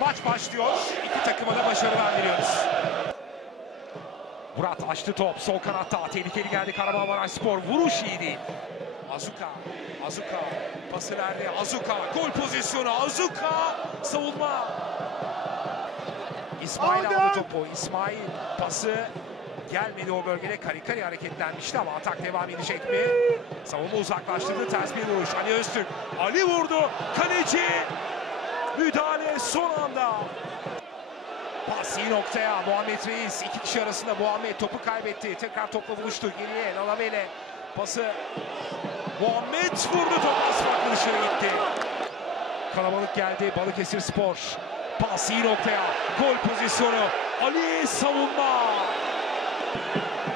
Maç başlıyor. İki takıma da başarılar diliyoruz. Murat açtı top. Sol kanatta. Tehlikeli geldi Kahramanmaraş Spor. Vuruş iyi değil. Azuka. Azuka. Pası verdi. Azuka. Gol pozisyonu. Azuka. Savunma. İsmail aldı topu. İsmail pası gelmedi o bölgede. Karikari hareketlenmişti ama atak devam edecek mi? Savunma uzaklaştırdı. Ters bir vuruş. Ali Öztürk. Ali vurdu. Kaleci. Müdahale son anda. Pas iyi noktaya. Muhammed Reis. iki kişi arasında Muhammed topu kaybetti. Tekrar topla buluştu. Geriye Lalavele. Pası Muhammed vurdu. Top az farklı dışarı gitti. Kalabalık geldi. Balıkesir Spor. Pas iyi noktaya. Gol pozisyonu. Ali savunma.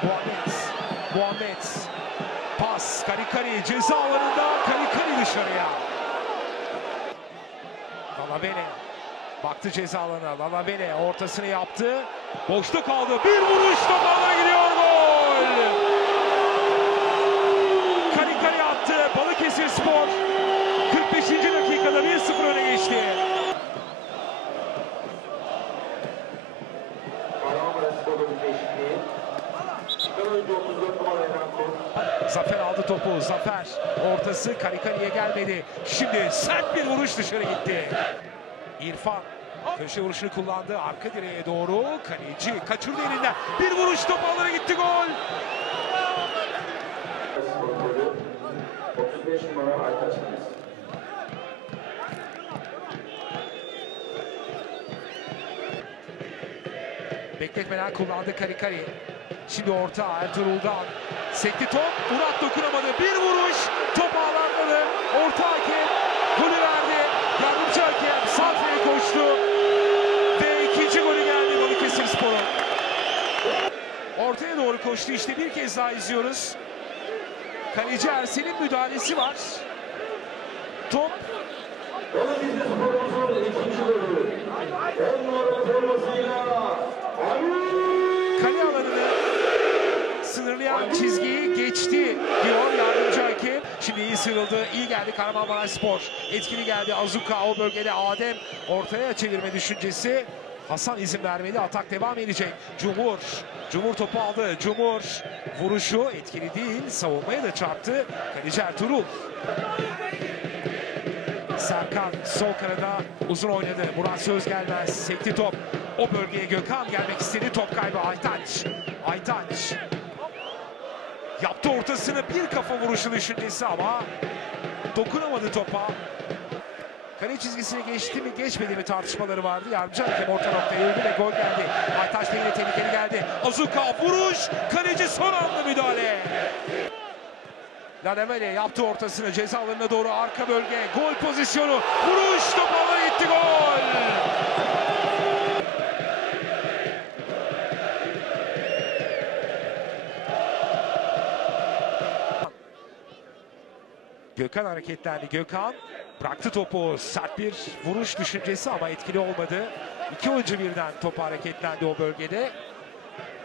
Muhammed. Muhammed. Pas. Karikari ceza alanında. Karikari dışarıya. Lalavele. Baktı ceza alanına. Ortasını yaptı. Boşta kaldı. Bir vuruş top ağlara gidiyor. Gol. Karikari attı. Balıkesir Spor. 45. dakikada 1-0 öne geçti. Kahramanmaraş Zafer aldı topu. Zafer ortası Karikari'ye gelmedi. Şimdi sert bir vuruş dışarı gitti. İrfan köşe vuruşunu kullandı. Arka direğe doğru. Kaleci kaçırdı elinden. Bir vuruş top ağlara gitti gol. Spor golü. 35 numara Aytaç Deniz. Bekletmeden kullandı Karikari. Şimdi orta Ertuğrul'dan. Sekti top. Murat dokunamadı. Bir vuruş. Top ağlanmadı. Orta hakem golü verdi. Yardımcı hakem Sadre'ye koştu. Ve ikinci golü geldi Balıkesir Spor'un. Ortaya doğru koştu. İşte bir kez daha izliyoruz. Kaleci Ersen'in müdahalesi var. Top Balıkesir Spor'umuzun ikinci golü. 10 numara formasıyla Ali kale alanını sınırlayan çizgiyi geçti diyor yardımcı hakem. Şimdi iyi sıyrıldı. iyi geldi Kahramanmaraş Spor. Etkili geldi Azuka o bölgede Adem ortaya çevirme düşüncesi. Hasan izin vermedi. Atak devam edecek. Cumhur. Cumhur topu aldı. Cumhur vuruşu etkili değil. Savunmaya da çarptı. Kaleci Ertuğrul. Serkan sol kanada uzun oynadı. Murat Söz gelmez. Sekti top. O bölgeye Gökhan gelmek istedi. Top kaybı Aytaç. Yaptı ortasını bir kafa vuruşu düşüncesi ama dokunamadı topa. Kale çizgisine geçti mi geçmedi mi tartışmaları vardı. Yardımcı hakem orta noktaya yürüdü ve gol geldi. Aytaç da yine tehlikeli geldi. Azuka vuruş. Kaleci son anda müdahale. Lademele yaptı ortasını ceza doğru arka bölge. Gol pozisyonu. Vuruş top gitti gol. Gökhan hareketlendi. Gökhan bıraktı topu. Sert bir vuruş düşüncesi ama etkili olmadı. İki oyuncu birden top hareketlendi o bölgede.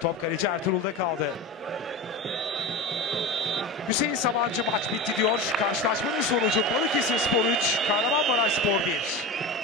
Top kaleci Ertuğrul'da kaldı. Hüseyin Sabancı maç bitti diyor. Karşılaşmanın sonucu Balıkesir Spor 3, Kahramanmaraş Spor 1.